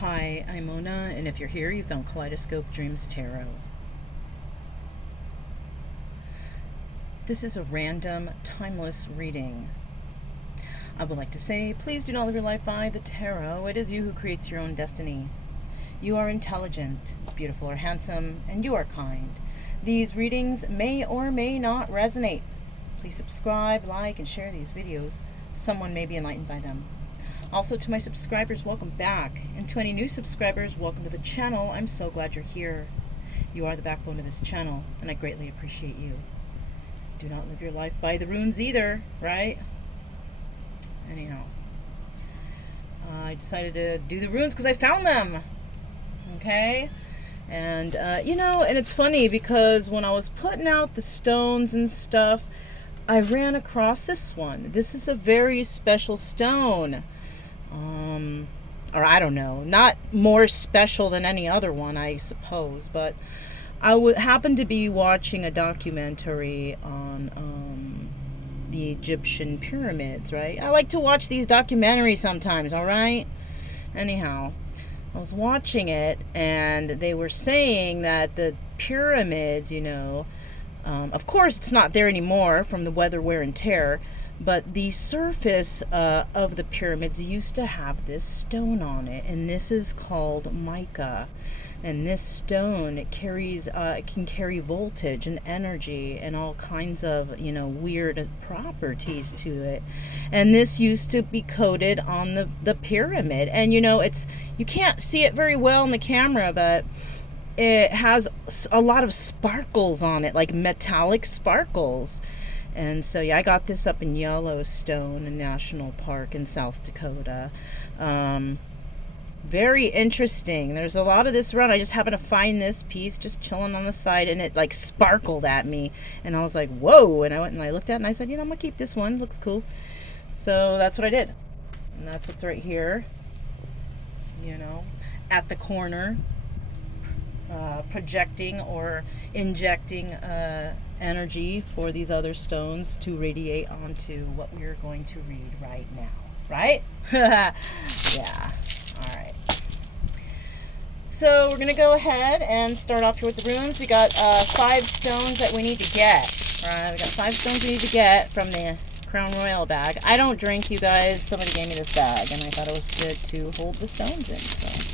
Hi, I'm Mona, and if you're here, you found Kaleidoscope Dreams Tarot. This is a random, timeless reading. I would like to say, please do not live your life by the tarot. It is you who creates your own destiny. You are intelligent, beautiful or handsome, and you are kind. These readings may or may not resonate. Please subscribe, like, and share these videos. Someone may be enlightened by them. Also, to my subscribers, welcome back. And to any new subscribers, welcome to the channel. I'm so glad you're here. You are the backbone of this channel, and I greatly appreciate you. Do not live your life by the runes either, right? Anyhow, I decided to do the runes because I found them. Okay? And, and it's funny because when I was putting out the stones and stuff, I ran across this one. This is a very special stone. Or I don't know, not more special than any other one, I suppose, but I happened to be watching a documentary on the Egyptian pyramids, right? I like to watch these documentaries sometimes, all right? Anyhow, I was watching it, and they were saying that the pyramids, of course it's not there anymore from the weather, wear, and tear, but the surface of the pyramids used to have this stone on it, and this is called mica. And this stone, it can carry voltage and energy and all kinds of, weird properties to it. And this used to be coated on the pyramid. And, you can't see it very well in the camera, but it has a lot of sparkles on it, like metallic sparkles. And so, I got this up in Yellowstone National Park in South Dakota. Very interesting. There's a lot of this around. I just happened to find this piece just chilling on the side, and it like sparkled at me. And I was like, whoa. And I went and I looked at it, and I said, I'm going to keep this one. It looks cool. So that's what I did. And that's what's right here, at the corner. Projecting or injecting energy for these other stones to radiate onto what we are going to read right now, right? Yeah. All right. So we're going to go ahead and start off here with the runes. We got 5 stones that we need to get. All right, we got 5 stones we need to get from the Crown Royal bag. I don't drink, you guys. Somebody gave me this bag, and I thought it was good to hold the stones in. So.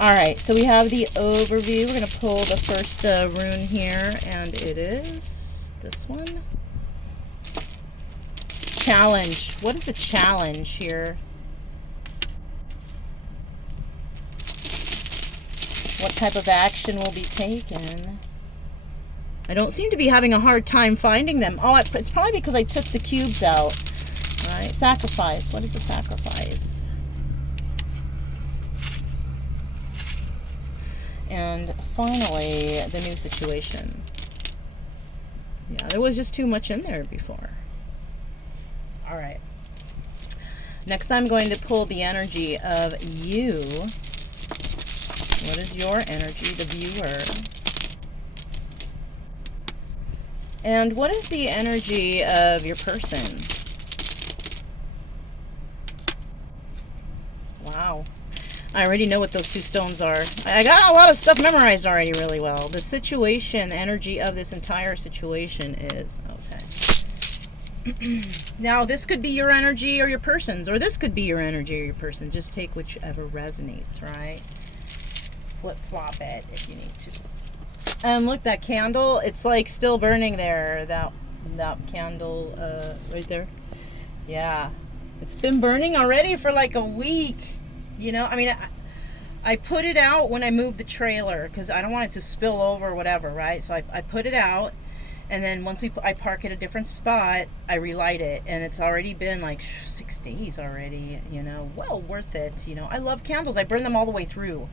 All right, so we have the overview. We're going to pull the first rune here, and it is this one. Challenge. What is a challenge here? What type of action will be taken? I don't seem to be having a hard time finding them. Oh, it's probably because I took the cubes out. All right, sacrifice. What is a sacrifice? And finally, the new situation. Yeah, there was just too much in there before. All right. Next, I'm going to pull the energy of you. What is your energy, the viewer? And what is the energy of your person? Wow. I already know what those 2 stones are. I got a lot of stuff memorized already really well. The situation, the energy of this entire situation is... Okay. Now, this could be your energy or your person's, or this could be your energy or your person. Just take whichever resonates, right? Flip-flop it if you need to. And look, that candle, it's like still burning there. That candle right there. Yeah. It's been burning already for like a week. I put it out when I moved the trailer because I don't want it to spill over or whatever, right? So I put it out, and then once I park at a different spot, I relight it, and it's already been like 6 days already, well worth it. I love candles. I burn them all the way through,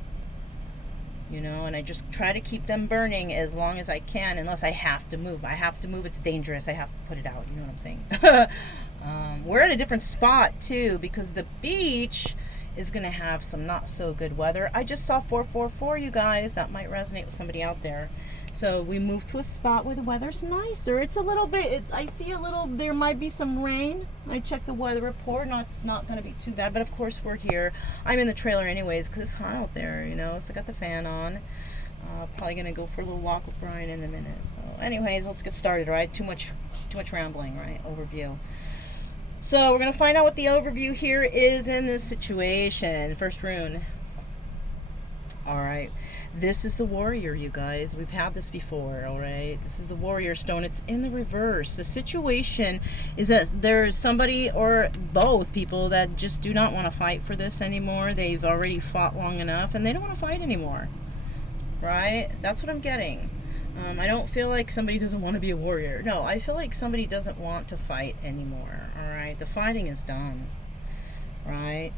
and I just try to keep them burning as long as I can unless I have to move. It's dangerous. I have to put it out. You know what I'm saying? We're at a different spot too because the beach is going to have some not so good weather. I just saw 444, you guys. That might resonate with somebody out there. So we moved to a spot where the weather's nicer. It's a little bit, I see a little, there might be some rain. I checked the weather report. It's not going to be too bad. But of course we're here. I'm in the trailer anyways because it's hot out there, you know. So I got the fan on. Probably going to go for a little walk with Brian in a minute. So anyways, let's get started, right? Too much rambling, right? Overview. So we're going to find out what the overview here is in this situation. First rune. All right. This is the warrior, you guys. We've had this before, all right? This is the warrior stone. It's in the reverse. The situation is that there's somebody or both people that just do not want to fight for this anymore. They've already fought long enough and they don't want to fight anymore, right? That's what I'm getting. I don't feel like somebody doesn't want to be a warrior. No, I feel like somebody doesn't want to fight anymore, all right? The fighting is done, right?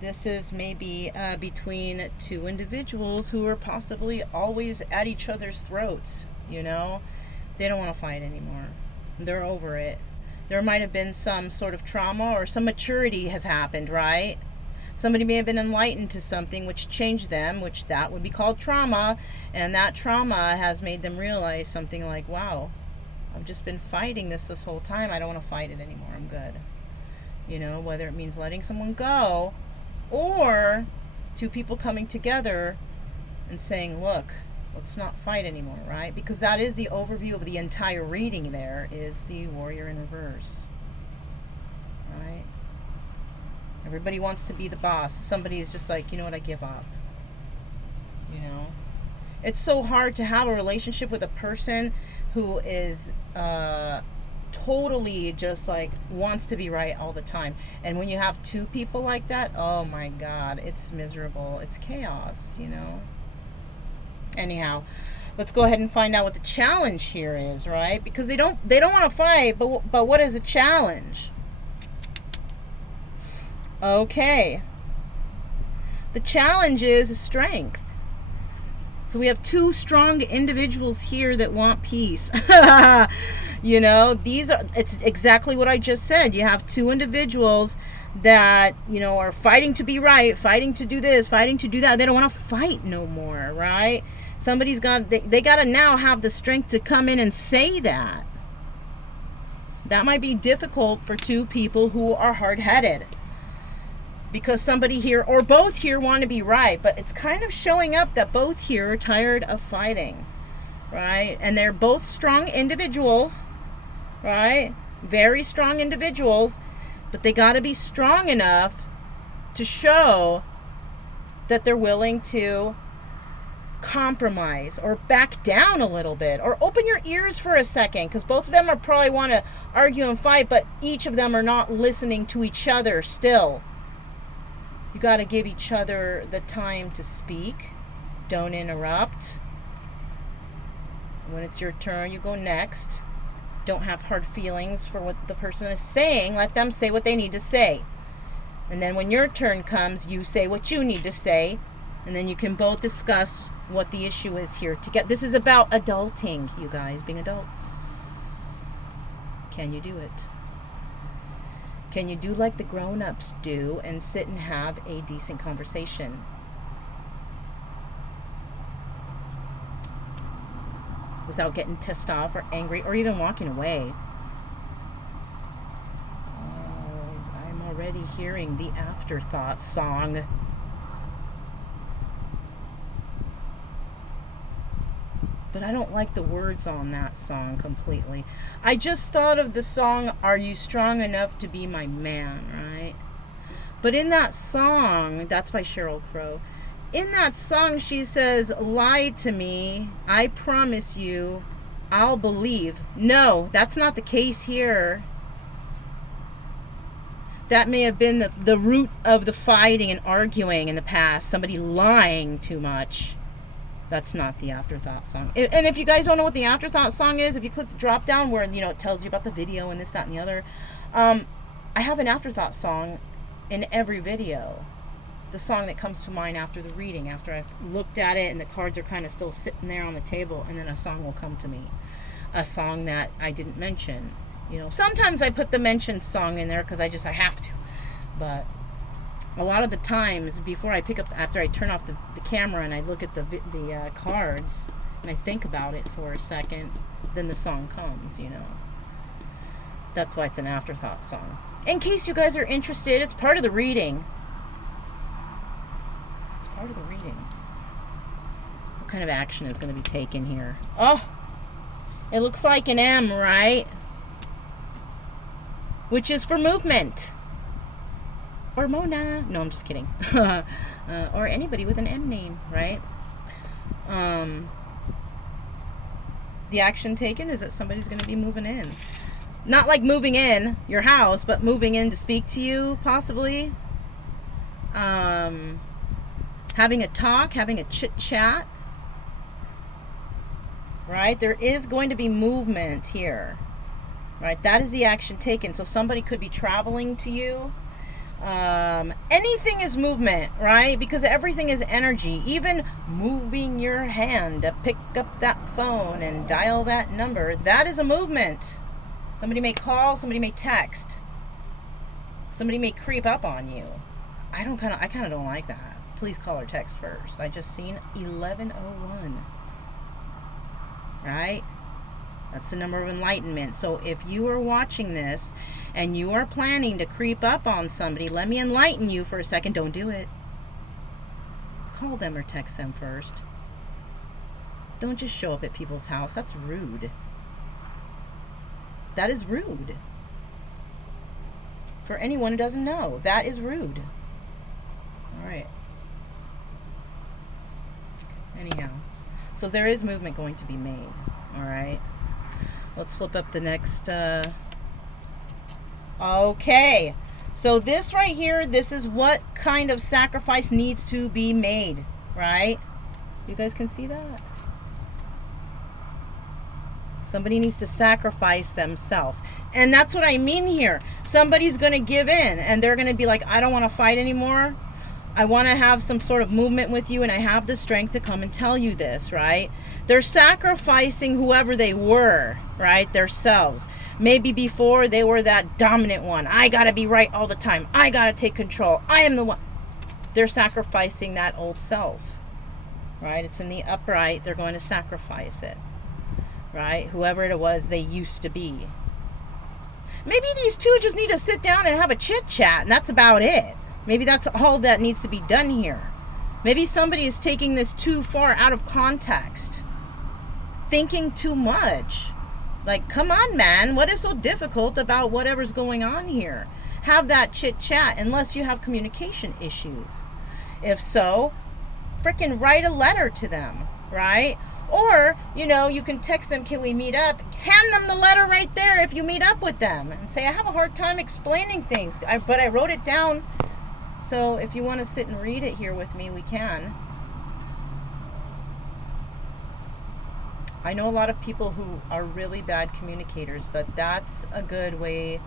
This is maybe between two individuals who are possibly always at each other's throats, you know? They don't want to fight anymore. They're over it. There might have been some sort of trauma or some maturity has happened, right? Somebody may have been enlightened to something which changed them, which that would be called trauma, and that trauma has made them realize something like, wow, I've just been fighting this whole time. I don't want to fight it anymore. I'm good. You know, whether it means letting someone go or two people coming together and saying, look, let's not fight anymore, right? Because that is the overview of the entire reading. There is the warrior in reverse, right? Everybody wants to be the boss. Somebody is just like, you know what, I give up. You know? It's so hard to have a relationship with a person who is totally just like wants to be right all the time. And when you have two people like that, oh my God, it's miserable. It's chaos, you know? Anyhow, let's go ahead and find out what the challenge here is, right? Because they don't want to fight, but what is the challenge? Okay. The challenge is strength. So we have two strong individuals here that want peace. You know, it's exactly what I just said. You have two individuals that, you know, are fighting to be right, fighting to do this, fighting to do that. They don't want to fight no more, right? Somebody's got, they got to now have the strength to come in and say that. That might be difficult for two people who are hard-headed. Because somebody here or both here want to be right, but it's kind of showing up that both here are tired of fighting, right? And they're both strong individuals, right? Very strong individuals, but they got to be strong enough to show that they're willing to compromise or back down a little bit or open your ears for a second, because both of them are probably want to argue and fight, but each of them are not listening to each other still. You got to give each other the time to speak. Don't interrupt. When it's your turn, you go next. Don't have hard feelings for what the person is saying. Let them say what they need to say. And then when your turn comes, you say what you need to say. And then you can both discuss what the issue is here together. This is about adulting, you guys, being adults. Can you do it? Can you do like the grown-ups do and sit and have a decent conversation? Without getting pissed off or angry or even walking away. Oh, I'm already hearing the afterthought song. But I don't like the words on that song completely. I just thought of the song, Are You Strong Enough to Be My Man, right? But in that song, that's by Sheryl Crow. In that song, she says, lie to me, I promise you, I'll believe. No, that's not the case here. That may have been the root of the fighting and arguing in the past. Somebody lying too much. That's not the afterthought song. And if you guys don't know what the afterthought song is, if you click the drop down where, you know, it tells you about the video and this, that, and the other, I have an afterthought song in every video. The song that comes to mind after the reading, after I've looked at it and the cards are kind of still sitting there on the table, and then a song will come to me. A song that I didn't mention. You know, sometimes I put the mentioned song in there because I have to. But A lot of the times before I pick up, after I turn off the camera and I look at the cards and I think about it for a second, then the song comes, you know. That's why it's an afterthought song. In case you guys are interested, it's part of the reading. It's part of the reading. What kind of action is going to be taken here? Oh, it looks like an M, right? Which is for movement. Or Mona. No, I'm just kidding. Or anybody with an M name, right? The action taken is that somebody's going to be moving in. Not like moving in your house, but moving in to speak to you, possibly. Having a talk, having a chit-chat. Right? There is going to be movement here. Right? That is the action taken. So somebody could be traveling to you. Anything is movement, right? Because everything is energy. Even moving your hand to pick up that phone and dial that number, that is a movement. Somebody may call, somebody may text, somebody may creep up on you. I kind of don't like that. Please call or text first. I just seen 1101, right? That's the number of enlightenment. So if you are watching this and you are planning to creep up on somebody, let me enlighten you for a second. Don't do it. Call them or text them first. Don't just show up at people's house. That's rude. That is rude. For anyone who doesn't know, that is rude. All right. Anyhow, so there is movement going to be made. All right. Let's flip up the next. Okay. So this right here, this is what kind of sacrifice needs to be made, right? You guys can see that? Somebody needs to sacrifice themselves. And that's what I mean here. Somebody's going to give in and they're going to be like, I don't want to fight anymore. I want to have some sort of movement with you and I have the strength to come and tell you this, right? They're sacrificing whoever they were, right? Themselves. Maybe before they were that dominant one. I got to be right all the time. I got to take control. I am the one. They're sacrificing that old self, right? It's in the upright. They're going to sacrifice it, right? Whoever it was they used to be. Maybe these two just need to sit down and have a chit chat and that's about it. Maybe that's all that needs to be done here. Maybe somebody is taking this too far out of context. Thinking too much. Like, come on, man. What is so difficult about whatever's going on here? Have that chit chat unless you have communication issues. If so, freaking write a letter to them, right? Or, you know, you can text them, can we meet up? Hand them the letter right there if you meet up with them. And say, I have a hard time explaining things, but I wrote it down. So if you want to sit and read it here with me, we can. I know a lot of people who are really bad communicators, but that's a good way.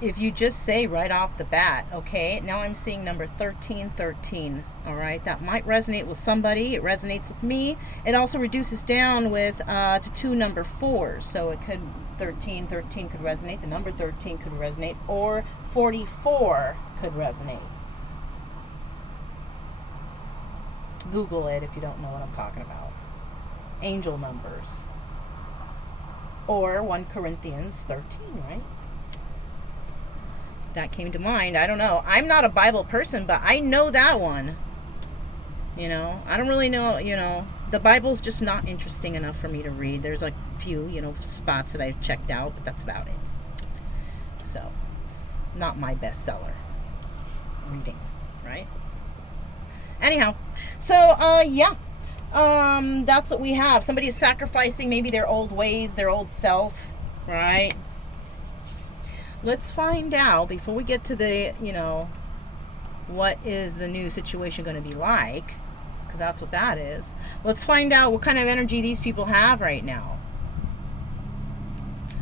If you just say right off the bat, okay, now I'm seeing number 1313, all right? That might resonate with somebody. It resonates with me. It also reduces down with to 2 number 4s. So it could, 1313 could resonate. The number 13 could resonate. Or 44 could resonate. Google it if you don't know what I'm talking about. Angel numbers. Or 1 Corinthians 13, right? That came to mind. I don't know. I'm not a Bible person, but I know that one. You know, I don't really know, you know, the Bible's just not interesting enough for me to read. There's like a few, you know, spots that I've checked out, but that's about it. So, it's not my bestseller reading, right? Anyhow, so, yeah. That's what we have. Somebody is sacrificing maybe their old ways, their old self, right? Let's find out before we get to the, you know, what is the new situation going to be like, because that's what that is. Let's find out what kind of energy these people have right now.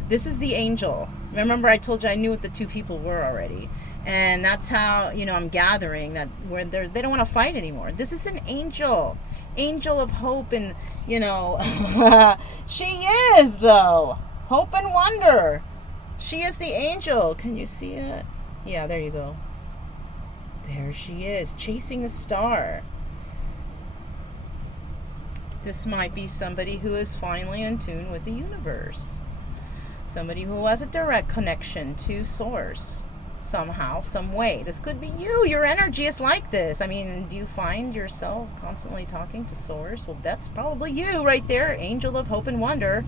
This is the angel. Remember I told you I knew what the two people were already. And that's how, you know, I'm gathering that where they don't want to fight anymore. This is an angel. Angel of hope and, you know, she is, though. Hope and wonder. She is the angel. Can you see it? Yeah, there you go. There she is, chasing the star. This might be somebody who is finally in tune with the universe. Somebody who has a direct connection to source somehow, some way. This could be you. Your energy is like this. I mean, do you find yourself constantly talking to source? Well, that's probably you right there, angel of hope and wonder.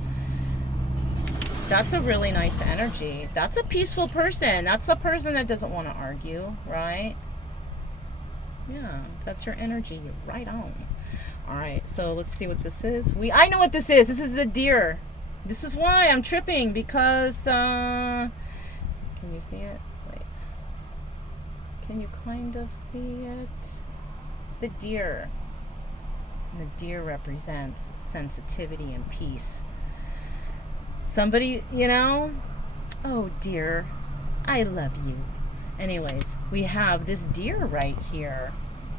That's a really nice energy. That's a peaceful person. That's a person that doesn't want to argue, right? Yeah, that's your energy. You're right on. All right, so let's see what this is. I know what this is. This is the deer. This is why I'm tripping, because can you see it? Wait. Can you kind of see it? The deer. And the deer represents sensitivity and peace. Somebody, you know, oh dear, I love you. Anyways, we have this deer right here.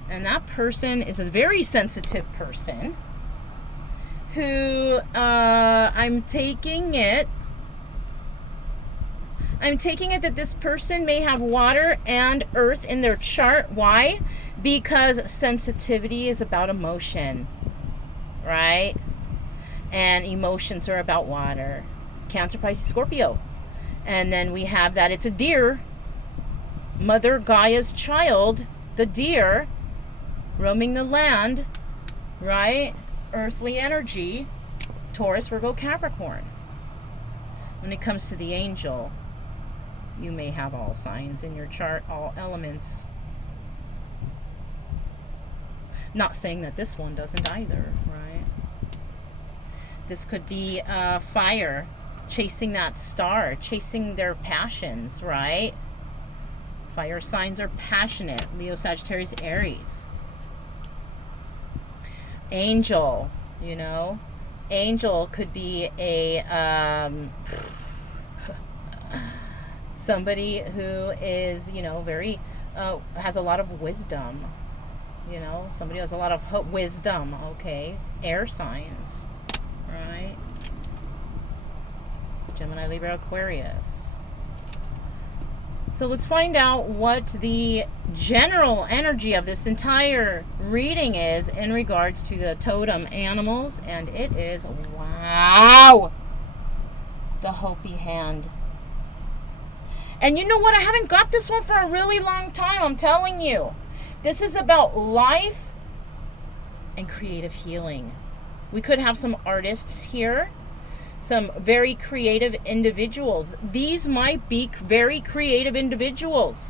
And that person is a very sensitive person who I'm taking it that this person may have water and earth in their chart. Why? Because sensitivity is about emotion, right? And emotions are about water. Cancer, Pisces, Scorpio. And then we have that it's a deer, Mother Gaia's child, the deer, roaming the land, right? Earthly energy, Taurus, Virgo, Capricorn. When it comes to the angel, you may have all signs in your chart, all elements. Not saying that this one doesn't either, right? This could be fire, chasing that star, chasing their passions, right? Fire signs are passionate. Leo, Sagittarius, Aries. Angel, you know, angel could be a somebody who is, you know, very has a lot of wisdom, you know, somebody who has a lot of wisdom. Okay, air signs, right? Gemini, Libra, Aquarius. So let's find out what the general energy of this entire reading is in regards to the totem animals. And it is, wow, the Hopi hand. And you know what? I haven't got this one for a really long time. I'm telling you. This is about life and creative healing. We could have some artists here. Some very creative individuals. These might be very creative individuals.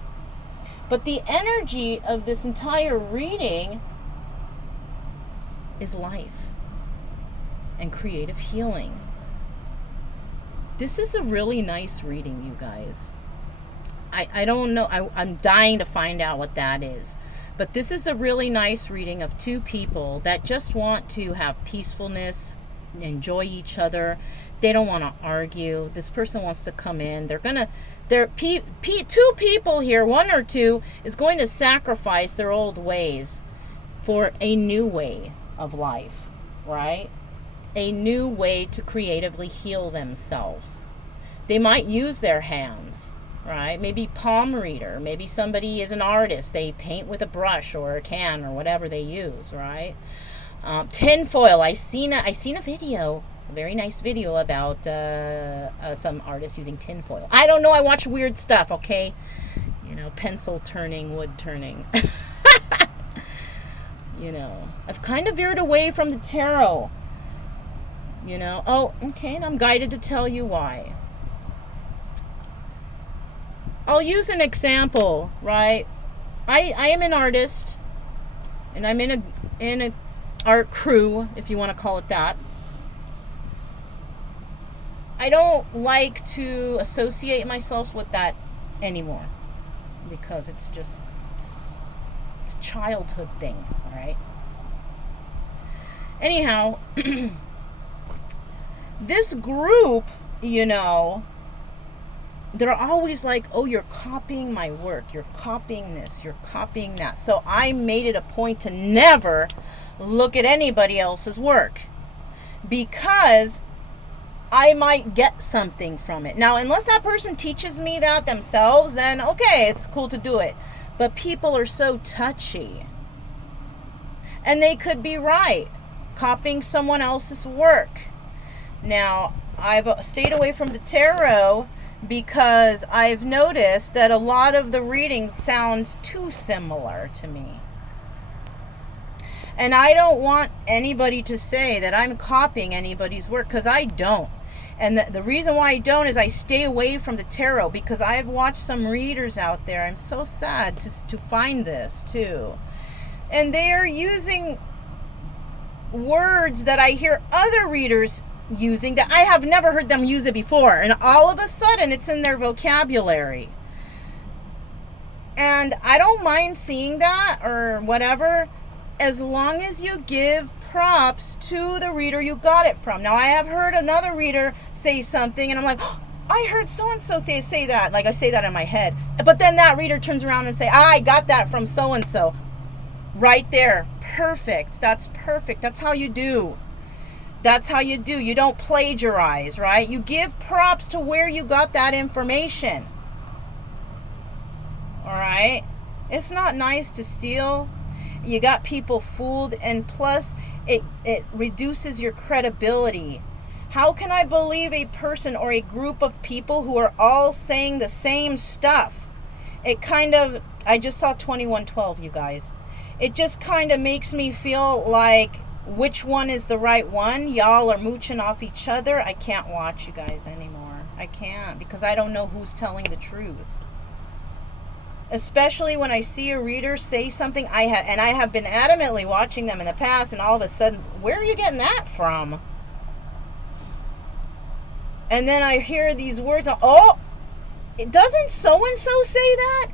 But the energy of this entire reading is life and creative healing. This is a really nice reading, you guys. I don't know. I'm dying to find out what that is. But this is a really nice reading of two people that just want to have peacefulness, enjoy each other. They don't want to argue. This person wants to come in. Two people here, one or two, is going to sacrifice their old ways for a new way of life, right? A new way to creatively heal themselves. They might use their hands, right? Maybe palm reader. Maybe somebody is an artist. They paint with a brush or a can or whatever they use, right? Tin foil. I seen a video, a very nice video about some artists using tin foil. I don't know. I watch weird stuff. Okay, you know, pencil turning, wood turning. You know, I've kind of veered away from the tarot. You know. Oh, okay. And I'm guided to tell you why. I'll use an example, right? I am an artist, and I'm in a art crew, if you want to call it that. I don't like to associate myself with that anymore because it's a childhood thing, all right? Anyhow, this group, you know, they're always like, oh, you're copying my work. You're copying this. You're copying that. So I made it a point to never look at anybody else's work because I might get something from it. Now, unless that person teaches me that themselves, then okay, it's cool to do it. But people are so touchy. And they could be right, copying someone else's work. Now, I've stayed away from the tarot because I've noticed that a lot of the readings sound too similar to me. And I don't want anybody to say that I'm copying anybody's work, because I don't. And the reason why I don't is I stay away from the tarot, because I've watched some readers out there. I'm so sad to find this too. And they are using words that I hear other readers using that I have never heard them use it before. And all of a sudden it's in their vocabulary. And I don't mind seeing that or whatever, as long as you give props to the reader you got it from. Now, I have heard another reader say something, and I'm like, oh, I heard so-and-so say that. Like, I say that in my head. But then that reader turns around and say, I got that from so-and-so. Right there. Perfect. That's perfect. That's how you do. That's how you do. You don't plagiarize, right? You give props to where you got that information. All right? It's not nice to steal. You got people fooled, and plus it reduces your credibility. How can I believe a person or a group of people who are all saying the same stuff? It kind of, I just saw 2112, you guys. It just kind of makes me feel like, which one is the right one? Y'all are mooching off each other. I can't watch you guys anymore. I can't, because I don't know who's telling the truth. Especially when I see a reader say something, I have been adamantly watching them in the past, and all of a sudden, where are you getting that from? And then I hear these words, oh, it doesn't so-and-so say that?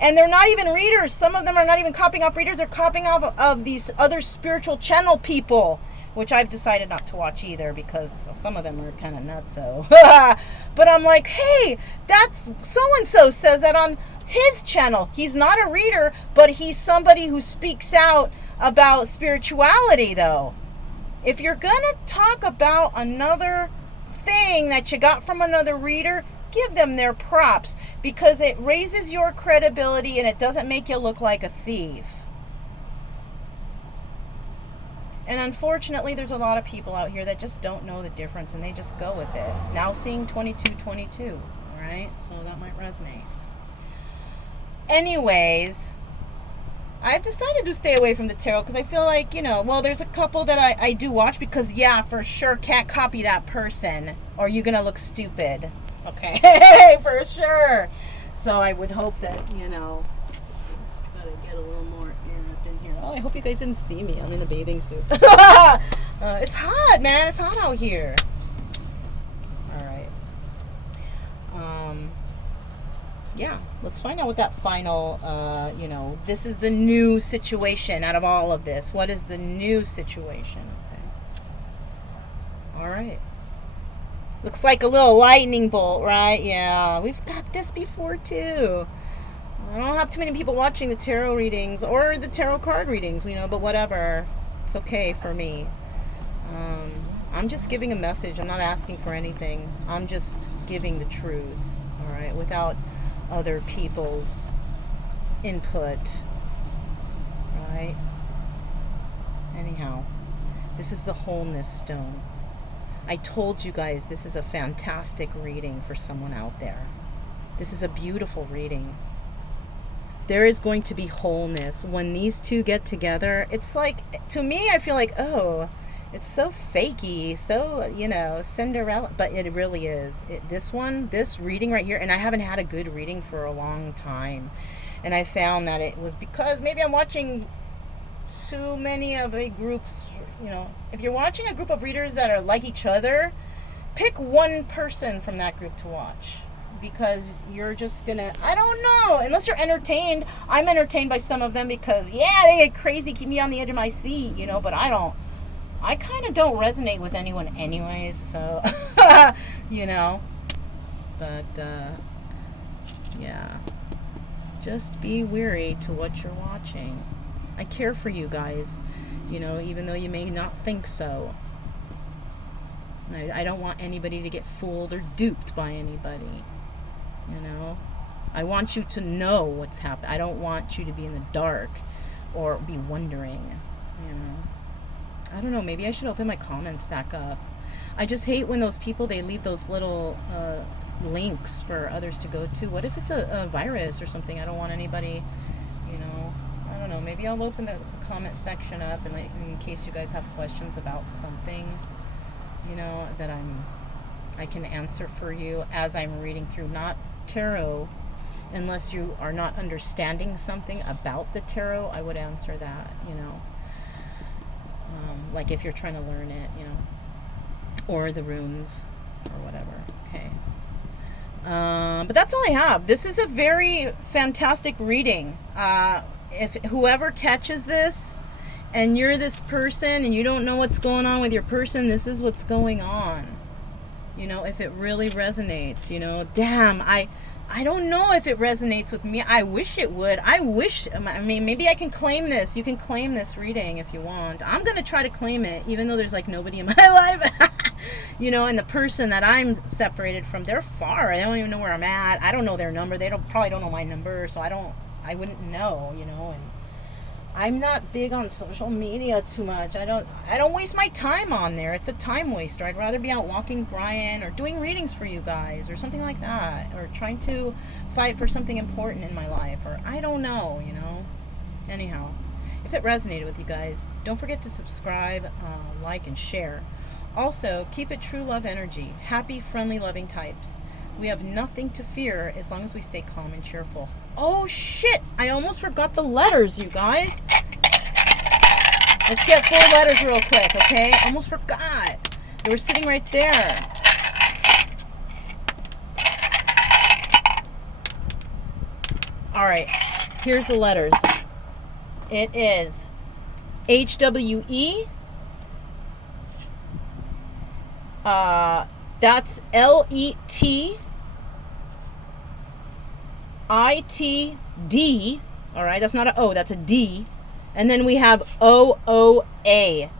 And they're not even readers. Some of them are not even copying off readers. They're copying off of these other spiritual channel people, which I've decided not to watch either, because some of them are kind of nutso. But I'm like, hey, that's so-and-so says that on his channel. He's not a reader, but he's somebody who speaks out about spirituality, though. If you're going to talk about another thing that you got from another reader, give them their props, because it raises your credibility and it doesn't make you look like a thief. And unfortunately, there's a lot of people out here that just don't know the difference, and they just go with it. Now seeing 2222, all right? So that might resonate. Anyways, I've decided to stay away from the tarot because I feel like, well, there's a couple that I do watch, because, yeah, for sure, can't copy that person or you're going to look stupid. Okay, for sure. So I would hope that, just gotta get a little more air up in here. Oh, I hope you guys didn't see me. I'm in a bathing suit. It's hot, man. It's hot out here. All right. Yeah, let's find out what that final, this is the new situation out of all of this. What is the new situation? Okay. All right. Looks like a little lightning bolt, right? Yeah, we've got this before too. I don't have too many people watching the tarot readings or the tarot card readings, but whatever. It's okay for me. I'm just giving a message. I'm not asking for anything. I'm just giving the truth, all right, without other people's input, right? Anyhow, this is the wholeness stone. I told you guys this is a fantastic reading for someone out there. This is a beautiful reading. There is going to be wholeness when these two get together. It's like, to me, I feel like, oh, it's so fakey, so, Cinderella, but it really is. This reading right here, and I haven't had a good reading for a long time. And I found that it was because maybe I'm watching too many of a group's, if you're watching a group of readers that are like each other, pick one person from that group to watch, because you're just gonna, I don't know, unless you're entertained. I'm entertained by some of them because, yeah, they get crazy, keep me on the edge of my seat, but I kind of don't resonate with anyone anyways, so, but, yeah, just be wary to what you're watching. I care for you guys, even though you may not think so. I don't want anybody to get fooled or duped by anybody, I want you to know what's happening. I don't want you to be in the dark or be wondering, you know. I don't know, maybe I should open my comments back up. I just hate when those people, they leave those little links for others to go to. What if it's a virus or something? I don't want anybody, you know, I don't know. Maybe I'll open the comment section up, and like, in case you guys have questions about something, you know, that I can answer for you as I'm reading through. Not tarot, unless you are not understanding something about the tarot, I would answer that, you know. Like if you're trying to learn it, you know, or the runes or whatever. Okay. But that's all I have. This is a very fantastic reading. If whoever catches this and you're this person and you don't know what's going on with your person, this is what's going on. You know, if it really resonates, you know, damn, I don't know if it resonates with me. I wish it would. I mean, maybe I can claim this. You can claim this reading if you want. I'm going to try to claim it, even though there's like nobody in my life. You know, and the person that I'm separated from, they're far. I don't even know where I'm at. I don't know their number. They probably don't know my number, so I wouldn't know, you know. And I'm not big on social media too much. I don't waste my time on there. It's a time waster. I'd rather be out walking Brian or doing readings for you guys or something like that, or trying to fight for something important in my life, or I don't know, you know. Anyhow, if it resonated with you guys, don't forget to subscribe, like, and share. Also, keep it true love energy. Happy, friendly, loving types. We have nothing to fear as long as we stay calm and cheerful. Oh shit! I almost forgot the letters, you guys. Let's get 4 letters real quick, okay? Almost forgot. They were sitting right there. Alright, here's the letters. It is HWE. That's LET. ITD. All right, that's not an O, that's a D. And then we have OOA.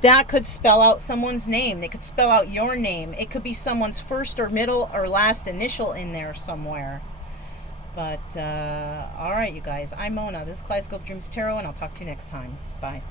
That could spell out someone's name. They could spell out your name. It could be someone's first or middle or last initial in there somewhere. But all right, you guys, I'm Mona. This is Kaleidoscope Dreams Tarot, and I'll talk to you next time. Bye.